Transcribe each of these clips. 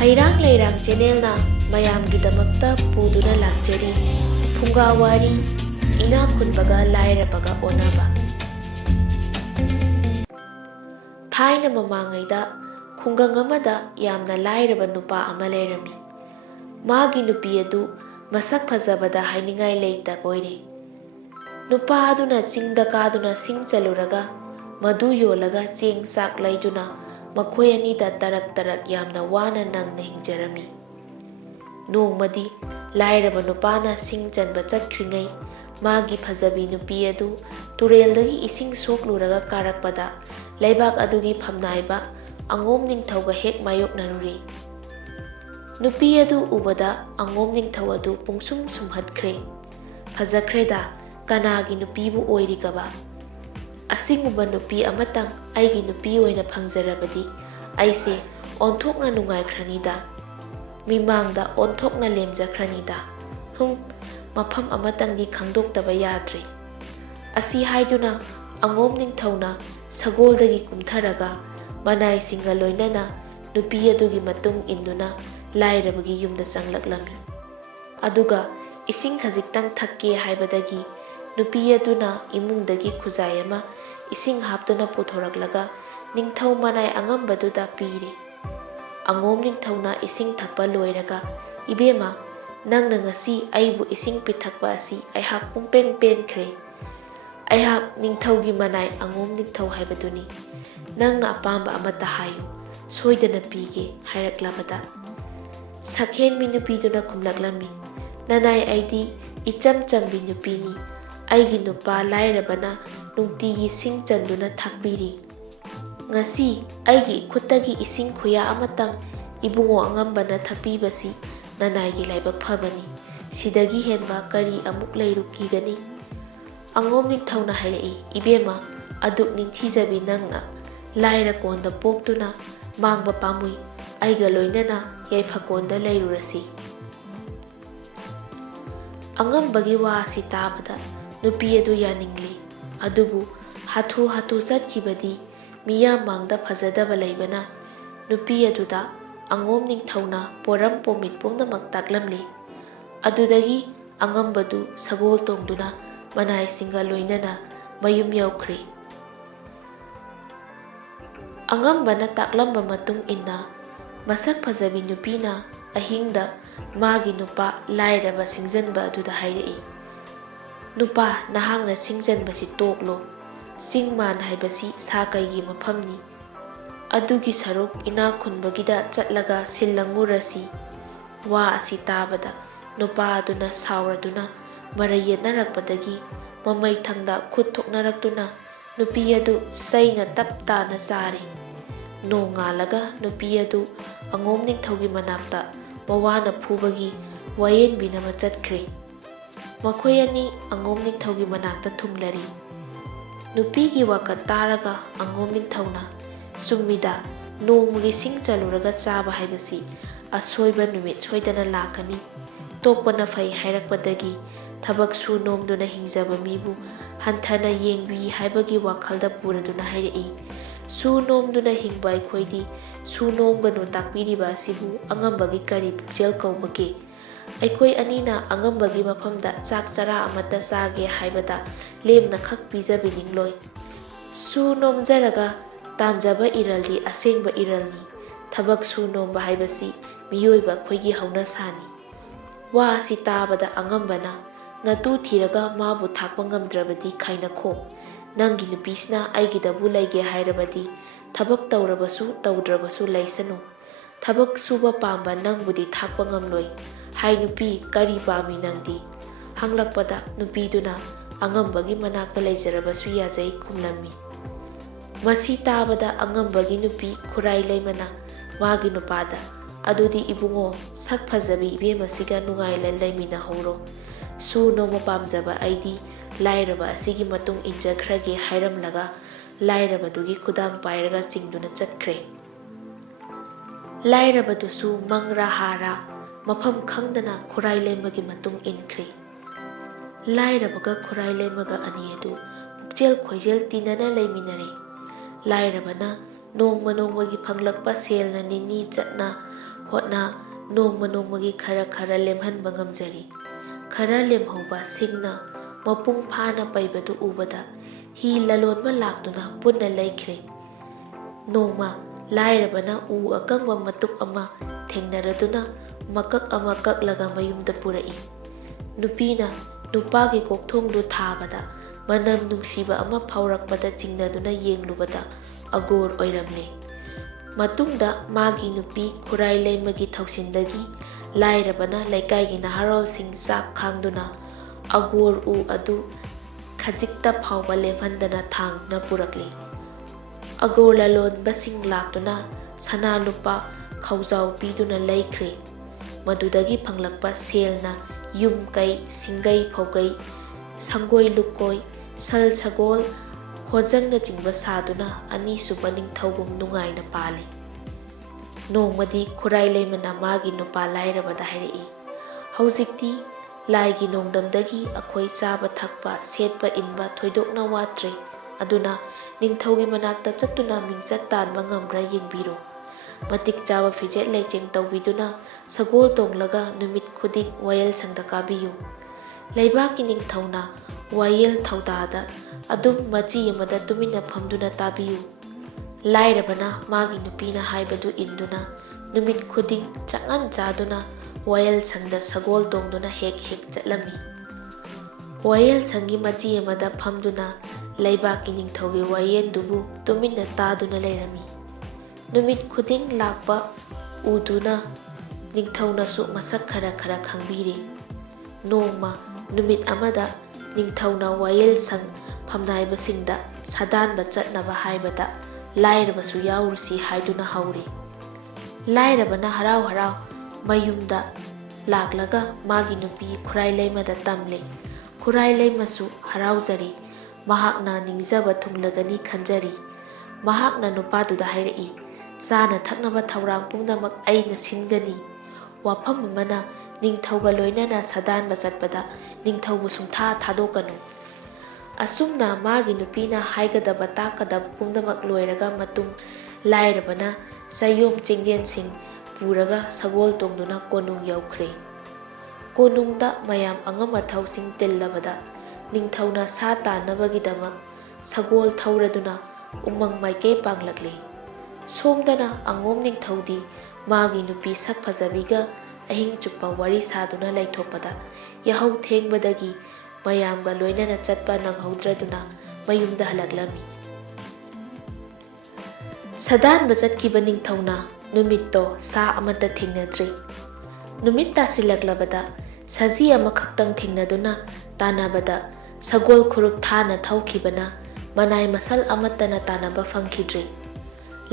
ꯍꯩꯔꯥꯡ ꯂꯩꯔꯥꯡ ꯆꯦꯅꯦꯜꯅ ꯃꯌꯥꯝꯒꯤꯗꯃꯛꯇ ꯄꯨꯗꯨꯅ ꯂꯥꯛꯆꯔꯤ ꯐꯨꯡꯒꯥꯋꯥꯔꯤ ꯏꯅꯥꯛ ꯈꯨꯟꯕꯒ ꯂꯥꯏꯔꯕꯒ ꯑꯣꯟꯅꯕ꯫ ꯊꯥꯏꯅ ꯃꯃꯥꯡꯉꯩꯗ ꯈꯨꯡꯒꯪ ꯑꯃꯗ ꯌꯥꯝꯅ ꯂꯥꯏꯔꯕ ꯅꯨꯄꯥ ꯑꯃ ꯂꯩꯔꯝꯃꯤ꯫ ꯃꯥꯒꯤ ꯅꯨꯄꯤ ꯑꯗꯨ ꯃꯁꯛ ꯐꯖꯕꯗ ꯍꯥꯏꯅꯤꯡꯉꯥꯏ ꯂꯩꯇꯕꯣꯏꯔꯦ꯫ ꯅꯨꯄꯥ ꯑꯗꯨꯅ ꯆꯤꯡꯗ ꯀꯥꯗꯨꯅ ꯁꯤꯡ ꯆꯜꯂꯨꯔꯒ ꯃꯗꯨ ꯌꯣꯜꯂꯒ ꯆꯦꯡ ꯆꯥꯛ ꯂꯩꯗꯨꯅ ꯃꯈꯣꯏ ꯑꯅꯤꯗ ꯇꯔꯛ ꯇꯔꯛ ꯌꯥꯝꯅ ꯋꯥꯅ ꯅꯪꯅ ꯍꯤꯡꯖꯔꯝꯃꯤ꯫ ꯅꯣꯡꯃꯗꯤ ꯂꯥꯏꯔꯕ ꯅꯨꯄꯥꯅ ꯁꯤꯡ ꯆꯟꯕ ꯆꯠꯈ꯭ꯔꯤꯉꯩ ꯃꯥꯒꯤ ꯐꯖꯕꯤ ꯅꯨꯄꯤ ꯑꯗꯨ ꯇꯨꯔꯦꯜꯗꯒꯤ ꯏꯁꯤꯡ ꯁꯣꯛꯂꯨꯔꯒ ꯀꯥꯔꯛꯄꯗ ꯂꯩꯕꯥꯛ ꯑꯗꯨꯒꯤ ꯐꯝꯅꯥꯏꯕ ꯑꯉꯣꯝ ꯅꯤꯡꯊꯧꯒ ꯍꯦꯛ ꯃꯥꯌꯣꯛꯅꯔꯨꯔꯦ꯫ ꯅꯨꯄꯤ ꯑꯗꯨ ꯎꯕꯗ ꯑꯉꯣꯝ ꯅꯤꯡꯊꯧ ꯑꯗꯨ ꯄꯨꯡꯁꯨꯝ ꯁꯨꯝꯍꯠꯈ꯭ꯔꯦ꯫ "ꯐꯖꯈ꯭ꯔꯦꯗ, ꯀꯅꯥꯒꯤ ꯅꯨꯄꯤꯕꯨ ꯑꯣꯏꯔꯤꯒꯕ? ꯑꯁꯤꯒꯨꯝꯕ ꯅꯨꯄꯤ ꯑꯃꯇꯪ ꯑꯩꯒꯤ ꯅꯨꯄꯤ ꯑꯣꯏꯅ ꯐꯪꯖꯔꯕꯗꯤ ꯑꯩꯁꯦ ꯑꯣꯟꯊꯣꯛꯅ ꯅꯨꯡꯉꯥꯏꯈ꯭ꯔꯅꯤꯗ, ꯃꯤꯃꯥꯡꯗ ꯑꯣꯟꯊꯣꯛꯅ ꯂꯦꯝꯖꯈ꯭ꯔꯅꯤꯗ꯫ ꯃꯐꯝ ꯑꯃꯇꯪꯗꯤ ꯈꯪꯗꯣꯛꯇꯕ ꯌꯥꯗ꯭ꯔꯦ"꯫ ꯑꯁꯤ ꯍꯥꯏꯗꯨꯅ ꯑꯉꯣꯝ ꯅꯤꯡꯊꯧꯅ ꯁꯒꯣꯜꯗꯒꯤ ꯀꯨꯝꯊꯔꯒ ꯃꯅꯥꯏꯁꯤꯡꯒ ꯂꯣꯏꯅꯅ ꯅꯨꯄꯤ ꯑꯗꯨꯒꯤ ꯃꯇꯨꯡ ꯏꯟꯗꯨꯅ ꯂꯥꯏꯔꯕꯒꯤ ꯌꯨꯝꯗ ꯆꯪꯂꯛꯂꯝꯃꯤ꯫ ꯑꯗꯨꯒ ꯏꯁꯤꯡ ꯈꯖꯤꯛꯇꯪ ꯊꯛꯀꯦ ꯍꯥꯏꯕꯗꯒꯤ ꯅꯨꯄꯤ ꯑꯗꯨꯅ ꯏꯃꯨꯡꯗꯒꯤ ꯈꯨꯖꯥꯏ ꯑꯃ ꯏꯁꯤꯡ ꯍꯥꯞꯇꯨꯅ ꯄꯨꯊꯣꯔꯛꯂꯒ ꯅꯤꯡꯊꯧ ꯃꯅꯥꯏ ꯑꯉꯝꯕꯗꯨꯗ ꯄꯤꯔꯦ꯫ ꯑꯉꯣꯝ ꯅꯤꯡꯊꯧꯅ ꯏꯁꯤꯡ ꯊꯛꯄ ꯂꯣꯏꯔꯒ "ꯏꯕꯦꯝꯃ, ꯅꯪꯅ ꯉꯁꯤ ꯑꯩꯕꯨ ꯏꯁꯤꯡ ꯄꯤꯊꯛꯄ ꯑꯁꯤ ꯑꯩꯍꯥꯛ ꯄꯨꯡꯄꯦꯟ ꯄꯦꯟꯈ꯭ꯔꯦ꯫ ꯑꯩꯍꯥꯛ ꯅꯤꯡꯊꯧꯒꯤ ꯃꯅꯥꯏ ꯑꯉꯣꯝ ꯅꯤꯡꯊꯧ ꯍꯥꯏꯕꯗꯨꯅꯤ꯫ ꯅꯪꯅ ꯑꯄꯥꯝꯕ ꯑꯃꯠꯇ ꯍꯥꯏꯌꯨ, ꯁꯣꯏꯗꯅ ꯄꯤꯒꯦ" ꯍꯥꯏꯔꯛꯂꯕꯗ ꯁꯛꯍꯦꯟꯕꯤ ꯅꯨꯄꯤꯗꯨꯅ ꯈꯨꯝꯂꯛꯂꯝꯃꯤ, "ꯅꯅꯥꯏ, ꯑꯩꯗꯤ ꯏꯆꯝ ꯆꯝꯕꯤ ꯅꯨꯄꯤꯅꯤ꯫ ꯑꯩꯒꯤ ꯅꯨꯄꯥ ꯂꯥꯏꯔꯕꯅ ꯅꯨꯡꯇꯤꯒꯤ ꯁꯤꯡ ꯆꯟꯗꯨꯅ ꯊꯥꯛꯄꯤꯔꯤ꯫ ꯉꯁꯤ ꯑꯩꯒꯤ ꯏꯈꯨꯠꯇꯒꯤ ꯏꯁꯤꯡ ꯈꯨꯌꯥ ꯑꯃꯇꯪ ꯏꯕꯨꯡꯉꯣ ꯑꯉꯝꯕꯅ ꯊꯛꯄꯤꯕꯁꯤ ꯅꯅꯥꯏꯒꯤ ꯂꯥꯏꯕꯛ ꯐꯕꯅꯤ꯫ ꯁꯤꯗꯒꯤ ꯍꯦꯟꯕ ꯀꯔꯤ ꯑꯃꯨꯛ ꯂꯩꯔꯨꯈꯤꯒꯅꯤ"꯫ ꯑꯉꯣꯝ ꯅꯤꯡꯊꯧꯅ ꯍꯥꯏꯔꯛꯏ, "ꯏꯕꯦꯝꯃ, ꯑꯗꯨꯛ ꯅꯤꯡꯊꯤꯖꯕꯤ ꯅꯪꯅ ꯂꯥꯏꯔꯀꯣꯟꯗ ꯄꯣꯛꯇꯨꯅ ꯃꯥꯡꯕ ꯄꯥꯝꯃꯨꯏ꯫ ꯑꯩꯒ ꯂꯣꯏꯅꯅ ꯌꯥꯏꯐꯀꯣꯟꯗ ꯂꯩꯔꯨꯔꯁꯤ"꯫ ꯑꯉꯝꯕꯒꯤ ꯋꯥ ꯑꯁꯤ ꯇꯥꯕꯗ ꯅꯨꯄꯤ ꯑꯗꯨ ꯌꯥꯅꯤꯡꯂꯦ꯫ ꯑꯗꯨꯕꯨ ꯍꯥꯊꯨ ꯍꯥꯊꯨ ꯆꯠꯈꯤꯕꯗꯤ ꯃꯤꯌꯥꯝ ꯃꯥꯡꯗ ꯐꯖꯗꯕ ꯂꯩꯕꯅ ꯅꯨꯄꯤ ꯑꯗꯨꯗ ꯑꯉꯣꯝ ꯅꯤꯡꯊꯧꯅ ꯄꯣꯔꯝ ꯄꯣꯃꯤꯠ ꯄꯨꯝꯅꯃꯛ ꯇꯥꯛꯂꯝꯂꯦ꯫ ꯑꯗꯨꯗꯒꯤ ꯑꯉꯝꯕꯗꯨ ꯁꯒꯣꯜ ꯇꯣꯡꯗꯨꯅ ꯃꯅꯥꯏꯁꯤꯡꯒ ꯂꯣꯏꯅꯅ ꯃꯌꯨꯝ ꯌꯧꯈ꯭ꯔꯦ꯫ ꯑꯉꯝꯕꯅ ꯇꯥꯛꯂꯝꯕ ꯃꯇꯨꯡ ꯏꯟꯅ ꯃꯁꯛ ꯐꯖꯕꯤ ꯅꯨꯄꯤꯅ ꯑꯍꯤꯡꯗ ꯃꯥꯒꯤ ꯅꯨꯄꯥ ꯂꯥꯏꯔꯕ ꯁꯤꯡꯖꯟꯕ ꯑꯗꯨꯗ ꯍꯥꯏꯔꯛꯏ, "ꯅꯨꯄꯥ, ꯅꯍꯥꯛꯅ ꯁꯤꯡ ꯆꯟꯕꯁꯤ ꯇꯣꯛꯂꯣ꯫ ꯆꯤꯡ ꯃꯥꯟ ꯍꯥꯏꯕꯁꯤ ꯁꯥꯀꯩꯒꯤ ꯃꯐꯝꯅꯤ꯫ ꯑꯗꯨꯒꯤ ꯁꯔꯨꯛ ꯏꯅꯥꯛ ꯈꯨꯟꯕꯒꯤꯗ ꯆꯠꯂꯒ ꯁꯤꯜ ꯂꯪꯉꯨꯔꯁꯤ"꯫ ꯋꯥ ꯑꯁꯤ ꯇꯥꯕꯗ ꯅꯨꯄꯥ ꯑꯗꯨꯅ ꯁꯥꯎꯔꯗꯨꯅ ꯃꯔꯩ ꯌꯦꯠꯅꯔꯛꯄꯗꯒꯤ ꯃꯃꯩꯊꯪꯗ ꯈꯨꯠ ꯊꯣꯛꯅꯔꯛꯇꯨꯅ ꯅꯨꯄꯤ ꯑꯗꯨ ꯆꯩꯅ ꯇꯞ ꯇꯥꯅ ꯆꯥꯔꯦ꯫ ꯅꯣꯡꯉꯥꯜꯂꯒ ꯅꯨꯄꯤ ꯑꯗꯨ ꯑꯉꯣꯝ ꯅꯤꯡꯊꯧꯒꯤ ꯃꯅꯥꯛꯇ ꯃꯋꯥꯅ ꯐꯨꯕꯒꯤ ꯋꯥꯌꯦꯟꯕꯤꯅꯕ ꯆꯠꯈ꯭ꯔꯦ꯫ ꯃꯈꯣꯏ ꯑꯅꯤ ꯑꯉꯣꯝ ꯅꯤꯡꯊꯧꯒꯤ ꯃꯅꯥꯛꯇ ꯊꯨꯡꯂꯔꯤ꯫ ꯅꯨꯄꯤꯒꯤ ꯋꯥꯀꯠ ꯇꯥꯔꯒ ꯑꯉꯣꯝ ꯅꯤꯡꯊꯧꯅ, "ꯆꯨꯝꯃꯤꯗ, ꯅꯣꯡꯃꯒꯤ ꯁꯤꯡ ꯆꯜꯂꯨꯔꯒ ꯆꯥꯕ ꯍꯥꯏꯕꯁꯤ ꯑꯁꯣꯏꯕ ꯅꯨꯃꯤꯠ ꯁꯣꯏꯗꯅ ꯂꯥꯛꯀꯅꯤ꯫ ꯇꯣꯛꯄꯅ ꯐꯩ" ꯍꯥꯏꯔꯛꯄꯗꯒꯤ ꯊꯕꯛ ꯁꯨ ꯅꯣꯝꯗꯨꯅ ꯍꯤꯡꯖꯕ ꯃꯤꯕꯨ ꯍꯟꯊꯅ ꯌꯦꯡꯕꯤ ꯍꯥꯏꯕꯒꯤ ꯋꯥꯈꯜꯗ ꯄꯨꯔꯗꯨꯅ ꯍꯥꯏꯔꯛꯏ, "ꯁꯨ ꯅꯣꯝꯗꯨꯅ ꯍꯤꯡꯕ ꯑꯩꯈꯣꯏꯗꯤ ꯁꯨ ꯅꯣꯝꯒꯅꯨ ꯇꯥꯛꯄꯤꯔꯤꯕ ꯑꯁꯤꯕꯨ ꯑꯉꯝꯕꯒꯤ ꯀꯔꯤ ꯄꯨꯛꯆꯦꯜ ꯀꯧꯕꯒꯦ? ꯑꯩꯈꯣꯏ ꯑꯅꯤꯅ ꯑꯉꯝꯕꯒꯤ ꯃꯐꯝꯗ ꯆꯥꯛ ꯆꯔꯥ ꯑꯃꯠꯇ ꯆꯥꯒꯦ ꯍꯥꯏꯕꯗ ꯂꯦꯝꯅ ꯈꯛ ꯄꯤꯖꯕꯤꯅꯤꯡꯂꯣꯏ꯫ ꯁꯨ ꯅꯣꯝꯖꯔꯒ ꯇꯥꯟꯖꯕ ꯏꯔꯜꯗꯤ ꯑꯁꯦꯡꯕ ꯏꯔꯜꯅꯤ꯫ ꯊꯕꯛ ꯁꯨ ꯅꯣꯝꯕ ꯍꯥꯏꯕꯁꯤ ꯃꯤꯑꯣꯏꯕ ꯑꯩꯈꯣꯏꯒꯤ ꯍꯧꯅꯁꯥꯅꯤ"꯫ ꯋꯥ ꯑꯁꯤ ꯇꯥꯕꯗ ꯑꯉꯝꯕꯅ, "ꯅꯇꯨ ꯊꯤꯔꯒ ꯃꯥꯕꯨ ꯊꯥꯛꯄ ꯉꯝꯗ꯭ꯔꯕꯗꯤ ꯈꯥꯏꯅꯈꯣ꯫ ꯅꯪꯒꯤ ꯅꯨꯄꯤꯁꯤꯅ ꯑꯩꯒꯤꯗꯕꯨ ꯂꯩꯒꯦ ꯍꯥꯏꯔꯕꯗꯤ ꯊꯕꯛ ꯇꯧꯔꯕꯁꯨ ꯇꯧꯗ꯭ꯔꯕꯁꯨ ꯂꯩꯁꯅꯨ꯫ ꯊꯕꯛ ꯁꯨꯕ ꯄꯥꯝꯕ ꯅꯪꯕꯨꯗꯤ ꯊꯥꯛꯄ ꯉꯝꯂꯣꯏ꯫ ꯍꯥꯏ ꯅꯨꯄꯤ, ꯀꯔꯤ ꯄꯥꯝꯃꯤ ꯅꯪꯗꯤ"꯫ ꯍꯪꯂꯛꯄꯗ ꯅꯨꯄꯤꯗꯨꯅ "ꯑꯉꯝꯕꯒꯤ ꯃꯅꯥꯛꯇ ꯂꯩꯖꯔꯕꯁꯨ ꯌꯥꯖꯩ" ꯈꯨꯝꯂꯝꯃꯤ꯫ ꯃꯁꯤ ꯇꯥꯕꯗ ꯑꯉꯝꯕꯒꯤ ꯅꯨꯄꯤ ꯈꯨꯔꯥꯏꯂꯩꯃꯅ ꯃꯥꯒꯤ ꯅꯨꯄꯥꯗ, "ꯑꯗꯨꯗꯤ ꯏꯕꯨꯡꯉꯣ, ꯁꯛ ꯐꯖꯕꯤ ꯏꯕꯦꯝꯃꯁꯤꯒ ꯅꯨꯡꯉꯥꯏꯅ ꯂꯩꯃꯤꯟꯅꯍꯧꯔꯣ꯫ ꯁꯨ ꯅꯣꯝꯕ ꯄꯥꯝꯖꯕ ꯑꯩꯗꯤ ꯂꯥꯏꯔꯕ ꯑꯁꯤꯒꯤ ꯃꯇꯨꯡ ꯏꯟꯖꯈ꯭ꯔꯒꯦ" ꯍꯥꯏꯔꯝꯂꯒ ꯂꯥꯏꯔꯕꯗꯨꯒꯤ ꯈꯨꯗꯥꯡ パꯏꯔꯒ ꯆꯤꯡꯗꯨꯅ ꯆꯠꯈ꯭ꯔꯦ꯫ ꯂꯥꯏꯔꯕꯗꯨꯁꯨ ꯃꯪꯔꯥ ꯍꯥꯔꯥ ꯃꯐꯝ ꯈꯪꯗꯅ ꯈꯨꯔꯥꯏꯂꯩꯃꯒꯤ ꯃꯇꯨꯡ ꯏꯟꯈ꯭ꯔꯦ꯫ ꯂꯥꯏꯔꯕꯒ ꯈꯨꯔꯥꯏꯂꯩꯃꯒ ꯑꯅꯤ ꯑꯗꯨ ꯄꯨꯛꯆꯦꯜ ꯈꯣꯏꯖꯦꯜ ꯇꯤꯟꯅꯅ ꯂꯩꯃꯤꯟꯅꯔꯦ꯫ ꯂꯥꯏꯔꯕꯅ ꯅꯣꯡꯃ ꯅꯣꯡꯃꯒꯤ ꯐꯪꯂꯛꯄ ꯁꯦꯜꯅ ꯅꯤꯅꯤ ꯆꯠꯅ ꯍꯣꯠꯅ ꯅꯣꯡꯃ ꯅꯣꯡꯃꯒꯤ ꯈꯔ ꯈꯔ ꯂꯦꯝꯍꯟꯕ ꯉꯝꯖꯔꯤ꯫ ꯈꯔ ꯂꯦꯝꯍꯧꯕ ꯁꯤꯡꯅ ꯃꯄꯨꯡ ꯐꯥꯅ ꯄꯩꯕꯗꯨ ꯎꯕꯗ ꯍꯤ ꯂꯂꯣꯟꯕ ꯂꯥꯛꯇꯨꯅ ꯄꯨꯟꯅ ꯂꯩꯈ꯭ꯔꯦ꯫ ꯅꯣꯡꯃ ꯂꯥꯏꯔꯕꯅ ꯎ ꯑꯀꯪꯕ ꯃꯇꯨꯞ ꯑꯃ ꯊꯦꯡꯅꯔꯗꯨꯅ ꯃꯀꯛ ꯑꯃ ꯀꯛꯂꯒ ꯃꯌꯨꯝꯗ ꯄꯨꯔꯛꯏ꯫ ꯅꯨꯄꯤꯅ ꯅꯨꯄꯥꯒꯤ ꯀꯣꯛꯊꯣꯡꯗꯨ ꯊꯥꯕꯗ ꯃꯅꯝ ꯅꯨꯡꯁꯤꯕ ꯑꯃ ꯐꯥꯎꯔꯛꯄꯗ ꯆꯤꯡꯅꯗꯨꯅ ꯌꯦꯡꯂꯨꯕꯗ ꯑꯒꯣꯔ ꯑꯣꯏꯔꯝꯂꯦ꯫ ꯃꯇꯨꯡꯗ ꯃꯥꯒꯤ ꯅꯨꯄꯤ ꯈꯨꯔꯥꯏ ꯂꯩꯃꯒꯤ ꯊꯧꯁꯤꯟꯗꯒꯤ ꯂꯥꯏꯔꯕꯅ ꯂꯩꯀꯥꯏꯒꯤ ꯅꯍꯥꯔꯣꯜꯁꯤꯡ ꯆꯥꯛ ꯈꯥꯡꯗꯨꯅ ꯑꯒꯣꯔ ꯎ ꯑꯗꯨ ꯈꯖꯤꯛꯇ ꯐꯥꯎꯕ ꯂꯦꯝꯍꯟꯗꯅ ꯊꯥꯡꯗꯨꯅ ꯄꯨꯔꯛꯂꯤ꯫ ꯑꯒꯣꯔ ꯂꯂꯣꯟꯕꯁꯤꯡ ꯂꯥꯛꯇꯨꯅ ꯁꯅꯥ ꯂꯨꯄꯥ ꯈꯧꯖꯥꯎ ꯄꯤꯗꯨꯅ ꯂꯩꯈ꯭ꯔꯦ꯫ ꯃꯗꯨꯗꯒꯤ ꯐꯪꯂꯛꯄ ꯁꯦꯜꯅ ꯌꯨꯝ ꯀꯩ, ꯁꯤꯡꯒꯩ ꯐꯧꯒꯩ, ꯁꯪꯒꯣꯏ ꯂꯨꯀꯣꯏ, ꯁꯜ ꯁꯒꯣꯜ, ꯍꯣꯖꯪꯅꯆꯤꯡꯕ ꯁꯥꯗꯨꯅ ꯑꯅꯤꯁꯨꯕ ꯅꯤꯡꯊꯧꯕꯨ ꯅꯨꯡꯉꯥꯏꯅ ꯄꯥꯜꯂꯤ꯫ ꯅꯣꯡꯃꯗꯤ ꯈꯨꯔꯥꯏ ꯂꯩꯃꯅ ꯃꯥꯒꯤ ꯅꯨꯄꯥ ꯂꯥꯏꯔꯕꯗ ꯍꯥꯏꯔꯛꯏ, "ꯍꯧꯖꯤꯛꯇꯤ ꯂꯥꯏꯒꯤ ꯅꯣꯡꯗꯝꯗꯒꯤ ꯑꯩꯈꯣꯏ ꯆꯥꯕ ꯊꯛꯄ ꯁꯦꯠꯄ ꯏꯟꯕ ꯊꯣꯏꯗꯣꯛꯅ ꯋꯥꯠꯇ꯭ꯔꯦ, ꯑꯗꯨꯅ ꯅꯤꯡꯊꯧꯒꯤ ꯃꯅꯥꯛꯇ ꯆꯠꯇꯨꯅ ꯃꯤꯡꯆꯠ ꯇꯥꯟꯕ ꯉꯝꯕ꯭ꯔꯥ ꯌꯦꯡꯕꯤꯔꯣ꯫ ꯃꯇꯤꯛ ꯆꯥꯕ ꯐꯤꯖꯦꯠ ꯂꯩꯆꯦꯡ ꯇꯧꯕꯤꯗꯨꯅ ꯁꯒꯣꯜ ꯇꯣꯡꯂꯒ ꯅꯨꯃꯤꯠ ꯈꯨꯗꯤꯡ ꯋꯥꯌꯦꯜꯁꯪꯗ ꯀꯥꯕꯤꯌꯨ꯫ ꯂꯩꯕꯥꯛꯀꯤ ꯅꯤꯡꯊꯧꯅ ꯋꯥꯌꯦꯜ ꯊꯧꯗꯥꯗ ꯑꯗꯨꯝ ꯃꯆꯤ ꯑꯃꯗ ꯇꯨꯃꯤꯟꯅ ꯐꯝꯗꯨꯅ ꯇꯥꯕꯤꯌꯨ"꯫ ꯂꯥꯏꯔꯕꯅ ꯃꯥꯒꯤ ꯅꯨꯄꯤꯅ ꯍꯥꯏꯕꯗꯨ ꯏꯟꯗꯨꯅ ꯅꯨꯃꯤꯠ ꯈꯨꯗꯤꯡ ꯆꯥꯛꯉꯟ ꯆꯥꯗꯨꯅ ꯋꯥꯌꯦꯜꯁꯪꯗ ꯁꯒꯣꯜ ꯇꯣꯡꯗꯨꯅ ꯍꯦꯛ ꯍꯦꯛ ꯆꯠꯂꯝꯃꯤ꯫ ꯋꯥꯌꯦꯜꯁꯪꯒꯤ ꯃꯆꯤ ꯑꯃꯗ ꯐꯝꯗꯨꯅ ꯂꯩꯕꯥꯛꯀꯤ ꯅꯤꯡꯊꯧꯒꯤ ꯋꯥꯌꯦꯜꯗꯨꯕꯨ ꯇꯨꯃꯤꯟꯅ ꯇꯥꯗꯨꯅ ꯂꯩꯔꯝꯃꯤ꯫ ꯅꯨꯃꯤꯠ ꯈꯨꯗꯤꯡ ꯂꯥꯛꯄ ꯎꯗꯨꯅ ꯅꯤꯡꯊꯧꯅꯁꯨ ꯃꯁꯛ ꯈꯔ ꯈꯔ ꯈꯪꯕꯤꯔꯦ꯫ ꯅꯣꯡꯃ ꯅꯨꯃꯤꯠ ꯑꯃꯗ ꯅꯤꯡꯊꯧꯅ ꯋꯥꯌꯦꯜꯁꯪ ꯐꯝꯅꯥꯏꯕꯁꯤꯡꯗ ꯁꯥꯗꯥꯟꯕ ꯆꯠꯅꯕ ꯍꯥꯏꯕꯗ ꯂꯥꯏꯔꯕꯁꯨ ꯌꯥꯎꯔꯨꯁꯤ ꯍꯥꯏꯗꯨꯅ ꯍꯧꯔꯦ꯫ ꯂꯥꯏꯔꯕꯅ ꯍꯔꯥꯎ ꯍꯔꯥꯎ ꯃꯌꯨꯝꯗ ꯂꯥꯛꯂꯒ ꯃꯥꯒꯤ ꯅꯨꯄꯤ ꯈꯨꯔꯥꯏ ꯂꯩꯃꯗ ꯇꯝꯂꯦ꯫ ꯈꯨꯔꯥꯏ ꯂꯩꯃꯁꯨ ꯍꯔꯥꯎꯖꯔꯤ, ꯃꯍꯥꯛꯅ ꯅꯤꯡꯖꯕ ꯊꯨꯡꯂꯒꯅꯤ ꯈꯟꯖꯔꯤ꯫ ꯃꯍꯥꯛꯅ ꯅꯨꯄꯥꯗꯨꯗ ꯍꯥꯏꯔꯛꯏ, "ꯆꯥꯅ ꯊꯛꯅꯕ ꯊꯧꯔꯥꯡ ꯄꯨꯝꯅꯃꯛ ꯑꯩꯅ ꯁꯤꯟꯒꯅꯤ꯫ ꯋꯥꯐꯝ ꯑꯃꯅ ꯅꯤꯡꯊꯧꯒ ꯂꯣꯏꯅꯅ ꯁꯥꯗꯥꯟꯕ ꯆꯠꯄꯗ ꯅꯤꯡꯊꯧꯕꯨ ꯁꯨꯡꯊꯥ ꯊꯥꯗꯣꯛꯀꯅꯨ"꯫ ꯑꯁꯨꯝꯅ ꯃꯥꯒꯤ ꯅꯨꯄꯤꯅ ꯍꯥꯏꯒꯗꯕ ꯇꯥꯛꯀꯗꯕ ꯄꯨꯝꯅꯃꯛ ꯂꯣꯏꯔꯒ ꯃꯇꯨꯡ ꯂꯥꯏꯔꯕꯅ ꯆꯌꯣꯝ ꯆꯦꯡꯌꯦꯟꯁꯤꯡ ꯄꯨꯔꯒ ꯁꯒꯣꯜ ꯇꯣꯡꯗꯨꯅ ꯀꯣꯅꯨꯡ ꯌꯧꯈ꯭ꯔꯦ꯫ ꯀꯣꯅꯨꯡꯗ ꯃꯌꯥꯝ ꯑꯉꯝ ꯑꯊꯧꯁꯤꯡ ꯇꯤꯜꯂꯕꯗ ꯅꯤꯡꯊꯧꯅ ꯁꯥ ꯇꯥꯟꯅꯕꯒꯤꯗꯃꯛ ꯁꯒꯣꯜ ꯊꯧꯔꯗꯨꯅ ꯎꯃꯪ ꯃꯥꯏꯀꯩ ꯄꯥꯡꯂꯛꯂꯦ꯫ ꯁꯣꯝꯗꯅ ꯑꯉꯣꯝ ꯅꯤꯡꯊꯧꯗꯤ ꯃꯥꯒꯤ ꯅꯨꯄꯤ ꯁꯛ ꯐꯖꯕꯤꯒ ꯑꯍꯤꯡ ꯆꯨꯞꯄ ꯋꯥꯔꯤ ꯁꯥꯗꯨꯅ ꯂꯩꯊꯣꯛꯄꯗ ꯌꯥꯍꯧ ꯊꯦꯡꯕꯗꯒꯤ ꯃꯌꯥꯝꯒ ꯂꯣꯏꯅꯅ ꯆꯠꯄ ꯅꯪꯍꯧꯗ꯭ꯔꯗꯨꯅ ꯃꯌꯨꯝꯗ ꯍꯜꯂꯛꯂꯝꯃꯤ꯫ ꯁꯥꯗꯥꯟꯕ ꯆꯠꯈꯤꯕ ꯅꯤꯡꯊꯧꯅ ꯅꯨꯃꯤꯠꯇꯣ ꯁꯥ ꯑꯃꯠꯇ ꯊꯦꯡꯅꯗ꯭ꯔꯦ꯫ ꯅꯨꯃꯤꯠ ꯇꯥꯁꯤꯜꯂꯛꯂꯕꯗ ꯁꯖꯤ ꯑꯃꯈꯛꯇꯪ ꯊꯦꯡꯅꯗꯨꯅ ꯇꯥꯟꯅꯕꯗ ꯁꯒꯣꯜ ꯈꯨꯔꯨꯞ ꯊꯥꯅ ꯊꯧꯈꯤꯕꯅ ꯃꯅꯥꯏ ꯃꯁꯜ ꯑꯃꯠꯇꯅ ꯇꯥꯟꯅꯕ ꯐꯪꯈꯤꯗ꯭ꯔꯦ꯫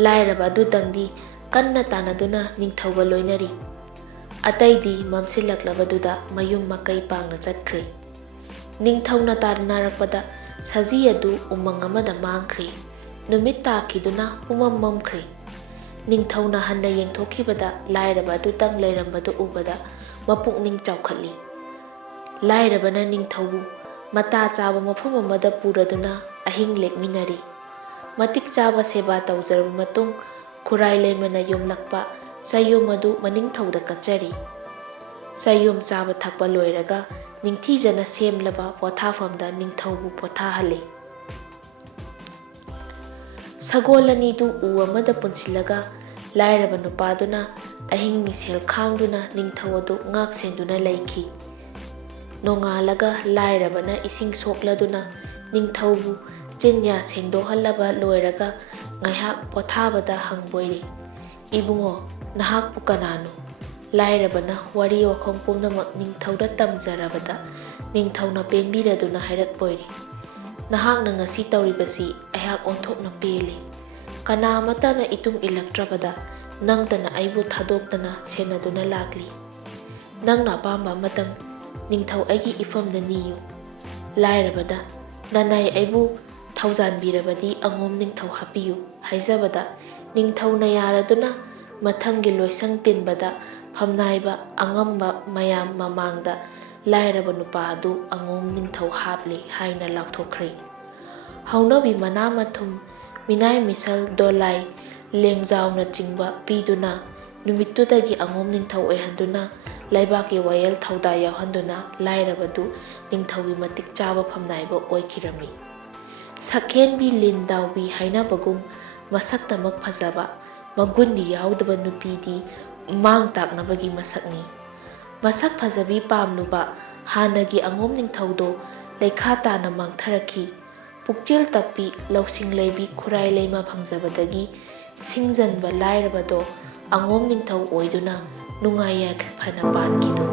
ꯂꯥꯏꯔꯕ ꯑꯗꯨꯇꯪꯗꯤ ꯀꯟꯅ ꯇꯥꯟꯅꯗꯨꯅ ꯅꯤꯡꯊꯧꯒ ꯂꯣꯏꯅꯔꯤ꯫ ꯑꯇꯩꯗꯤ ꯃꯝꯁꯤꯜꯂꯛꯂꯕꯗꯨꯗ ꯃꯌꯨꯝ ꯃꯀꯩ ꯄꯥꯡꯅ ꯆꯠꯈ꯭ꯔꯦ꯫ ꯅꯤꯡꯊꯧꯅ ꯇꯥꯟꯅꯔꯛꯄꯗ ꯁꯖꯤ ꯑꯗꯨ ꯎꯃꯪ ꯑꯃꯗ ꯃꯥꯡꯈ꯭ꯔꯦ꯫ ꯅꯨꯃꯤꯠ ꯇꯥꯈꯤꯗꯨꯅ ꯄꯨꯃꯝ ꯃꯝꯈ꯭ꯔꯦ꯫ ꯅꯤꯡꯊꯧꯅ ꯍꯟꯅ ꯌꯦꯡꯊꯣꯛꯈꯤꯕꯗ ꯂꯥꯏꯔꯕ ꯑꯗꯨꯇꯪ ꯂꯩꯔꯝꯕꯗꯨ ꯎꯕꯗ ꯃꯄꯨꯛꯅꯤꯡ ꯆꯥꯎꯈꯠꯂꯤ꯫ ꯂꯥꯏꯔꯕꯅ ꯅꯤꯡꯊꯧꯕꯨ ꯃꯇꯥ ꯆꯥꯕ ꯃꯐꯝ ꯑꯃꯗ ꯄꯨꯔꯗꯨꯅ ꯑꯍꯤꯡ ꯂꯦꯛꯃꯤꯟꯅꯔꯤ꯫ ꯃꯇꯤꯛ ꯆꯥꯕ ꯁꯦꯕꯥ ꯇꯧꯖꯔꯕ ꯃꯇꯨꯡ ꯈꯨꯔꯥꯏ ꯂꯩꯃꯅ ꯌꯣꯝꯂꯛꯄ ꯆꯌꯣꯝ ꯑꯗꯨ ꯃꯅꯤꯡꯊꯧꯗ ꯀꯠꯆꯔꯤ꯫ ꯆꯌꯣꯝ ꯆꯥꯕ ꯊꯛꯄ ꯂꯣꯏꯔꯒ ꯅꯤꯡꯊꯤꯖꯅ ꯁꯦꯝꯂꯕ ꯄꯣꯊꯥꯐꯝꯗ ꯅꯤꯡꯊꯧꯕꯨ ꯄꯣꯊꯥꯍꯜꯂꯦ꯫ ꯁꯒꯣꯜ ꯑꯅꯤꯗꯨ ꯎ ꯑꯃꯗ ꯄꯨꯟꯁꯤꯜꯂꯒ ꯂꯥꯏꯔꯕ ꯅꯨꯄꯥꯗꯨꯅ ꯑꯍꯤꯡ ꯃꯤꯁꯦꯜ ꯈꯥꯡꯗꯨꯅ ꯅꯤꯡꯊꯧ ꯑꯗꯨ ꯉꯥꯛ ꯁꯦꯟꯗꯨꯅ ꯂꯩꯈꯤ꯫ ꯅꯣꯡꯉꯥꯜꯂꯒ ꯂꯥꯏꯔꯕꯅ ꯏꯁꯤꯡ ꯁꯣꯛꯂꯗꯨꯅ ꯅꯤꯡꯊꯧꯕꯨ ꯆꯤꯟꯌꯥ ꯁꯦꯡꯗꯣꯛꯍꯜꯂꯕ ꯂꯣꯏꯔꯒ ꯉꯥꯏꯍꯥꯛ ꯄꯣꯊꯥꯕꯗ ꯍꯪꯕꯣꯏꯔꯦ, "ꯏꯕꯨꯡꯉꯣ, ꯅꯍꯥꯛꯄꯨ ꯀꯅꯥꯅꯣ"? ꯂꯥꯏꯔꯕꯅ ꯋꯥꯔꯤ ꯋꯥꯈꯣꯡ ꯄꯨꯝꯅꯃꯛ ꯅꯤꯡꯊꯧꯗ ꯇꯝꯖꯔꯕꯗ ꯅꯤꯡꯊꯧꯅ ꯄꯦꯟꯕꯤꯔꯗꯨꯅ ꯍꯥꯏꯔꯛꯄꯣꯏꯔꯦ, "ꯅꯍꯥꯛꯅ ꯉꯁꯤ ꯇꯧꯔꯤꯕꯁꯤ ꯑꯩꯍꯥꯛ ꯑꯣꯟꯊꯣꯛꯅ ꯄꯦꯜꯂꯤ꯫ ꯀꯅꯥ ꯑꯃꯠꯇꯅ ꯏꯇꯨꯡ ꯏꯜꯂꯛꯇ꯭ꯔꯕꯗ ꯅꯪꯇꯅ ꯑꯩꯕꯨ ꯊꯥꯗꯣꯛꯇꯅ ꯁꯦꯟꯅꯗꯨꯅ ꯂꯥꯛꯂꯤ꯫ ꯅꯪꯅ ꯑꯄꯥꯝꯕ ꯑꯃꯇꯪ ꯅꯤꯡꯊꯧ ꯑꯩꯒꯤ ꯏꯐꯝꯗ ꯅꯤꯌꯨ"꯫ ꯂꯥꯏꯔꯕꯅ, "ꯅꯅꯥꯏ ꯑꯩꯕꯨ ꯊꯧꯖꯥꯟꯕꯤꯔꯕꯗꯤ ꯑꯉꯣꯝ ꯅꯤꯡꯊꯧ ꯍꯥꯞꯄꯤꯌꯨ" ꯍꯥꯏꯖꯕꯗ ꯅꯤꯡꯊꯧꯅ ꯌꯥꯔꯗꯨꯅ ꯃꯊꯪꯒꯤ ꯂꯣꯏꯁꯪ ꯇꯤꯟꯕꯗ ꯐꯝꯅꯥꯏꯕ ꯑꯉꯝꯕ ꯃꯌꯥꯝ ꯃꯃꯥꯡꯗ ꯂꯥꯏꯔꯕ ꯅꯨꯄꯥ ꯑꯗꯨ ꯑꯉꯣꯝ ꯅꯤꯡꯊꯧ ꯍꯥꯞꯂꯦ ꯍꯥꯏꯅ ꯂꯥꯎꯊꯣꯛꯈ꯭ꯔꯦ꯫ ꯍꯧꯅꯕꯤ ꯃꯅꯥ ꯃꯊꯨꯝ, ꯃꯤꯅꯥꯏ ꯃꯤꯁꯜ, ꯗꯣꯂꯥꯏ, ꯂꯦꯡꯖꯥꯎꯅꯆꯤꯡꯕ ꯄꯤꯗꯨꯅ ꯅꯨꯃꯤꯠꯇꯨꯗꯒꯤ ꯑꯉꯣꯝ ꯅꯤꯡꯊꯧ ꯑꯣꯏꯍꯟꯗꯨꯅ ꯂꯩꯕꯥꯛꯀꯤ ꯋꯥꯌꯦꯜ ꯊꯧꯗꯥ ꯌꯥꯎꯍꯟꯗꯨꯅ ꯂꯥꯏꯔꯕꯗꯨ ꯅꯤꯡꯊꯧꯒꯤ ꯃꯇꯤꯛ ꯆꯥꯕ ꯐꯝꯅꯥꯏꯕ ꯑꯣꯏꯈꯤꯔꯝꯃꯤ꯫ ꯁꯛꯍꯦꯟꯕꯤ ꯂꯤꯟꯗꯥꯎꯕꯤ ꯍꯥꯏꯅꯕꯒꯨꯝ ꯃꯁꯛꯇꯃꯛ ꯐꯖꯕ, ꯃꯒꯨꯟꯗꯤ ꯌꯥꯎꯗꯕ ꯅꯨꯄꯤꯗꯤ ꯃꯥꯡ ꯇꯥꯛꯅꯕꯒꯤ ꯃꯁꯛꯅꯤ꯫ ꯃꯁꯛ ꯐꯖꯕꯤ ꯄꯥꯝꯂꯨꯕ ꯍꯥꯟꯅꯒꯤ ꯑꯉꯣꯝ ꯅꯤꯡꯊꯧꯗꯣ ꯂꯩꯈꯥ ꯇꯥꯅ ꯃꯥꯡꯊꯔꯛꯈꯤ꯫ ꯄꯨꯛꯆꯦꯜ ꯇꯞꯄꯤ, ꯂꯧꯁꯤꯡ ꯂꯩꯕꯤ ꯈꯨꯔꯥꯏ ꯂꯩꯃ ꯐꯪꯖꯕꯗꯒꯤ ꯁꯤꯡꯖꯟꯕ ꯂꯥꯏꯔꯕꯗꯣ ꯑꯉꯣꯝ ꯅꯤꯡꯊꯧ ꯑꯣꯏꯗꯨꯅ ꯅꯨꯡꯉꯥꯏ ꯌꯥꯏꯐꯅ ꯄꯥꯟꯈꯤꯗꯨ